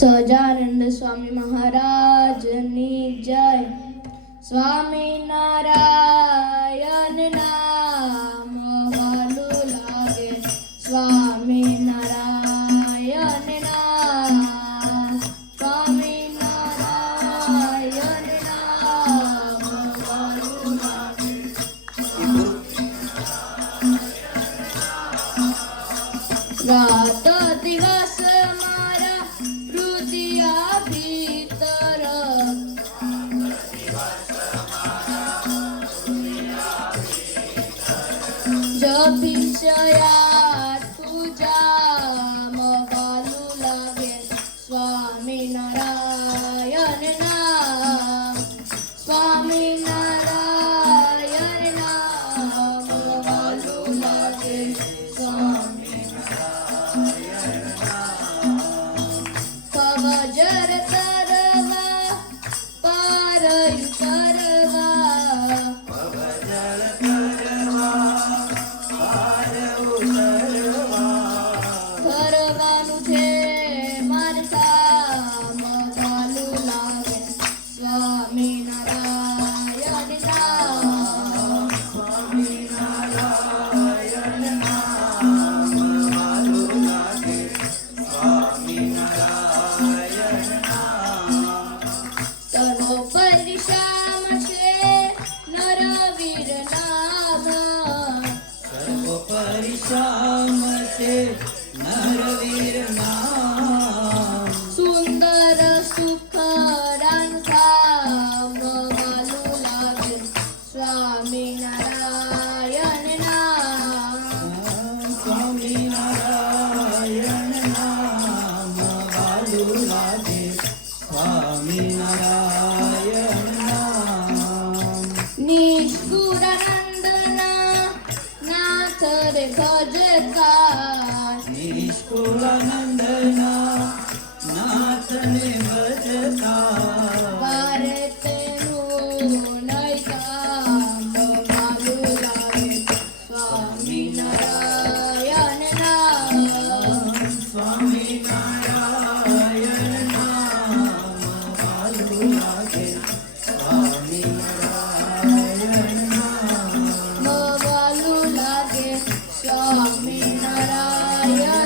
સહજાનંદ સ્વામી મહારાજની જય. સ્વામિનારાયણ નામ વાલું લાગે, સ્વામિનારાયણ નામ, સ્વામિનારાયણ નામ વાલું લાગે. રાત દિવસ મારા હૃદયા ભીતર, જપિશયા તુજા મવાલું લાગે, સ્વામિનારાયણ નામ, સ્વામિનારાયણ નામ મવાલું લાગે, સ્વામિનારાયણ નામ. કવજર તરવા પારયું કરવા, કરવાનું છે મારે કામ વાલું લાગે, સ્વામિનારાયણ નામ, સ્વામિનારાયણ નામ વાલું લાગે, સ્વામિનારાયણ નામ. સર્વોપરી શ્યામ છે નરવીર નામ, સર્વોપરી શ્યામ છે નરવીર નામ. સુંદર સુખરાન કામ વાલું લાગે, સ્વામિનારાયણ નામ, સ્વામિનારાયણ નામ વાલું લાગે, સ્વામિનારાયણ નામ. નિષ્કુળાનંદના નાથ રે ભજતા, નિષ્કુળાનંદના નાથને ભજતા, વારે તેનું નહીં કામ વાલું લાગે, સ્વામિનારાયણ નામ, સ્વામિનારાયણ નામ વાલું લાગે, સ્વામિનારાયણ નામ. વાલું લાગે, સ્વામિનારાયણ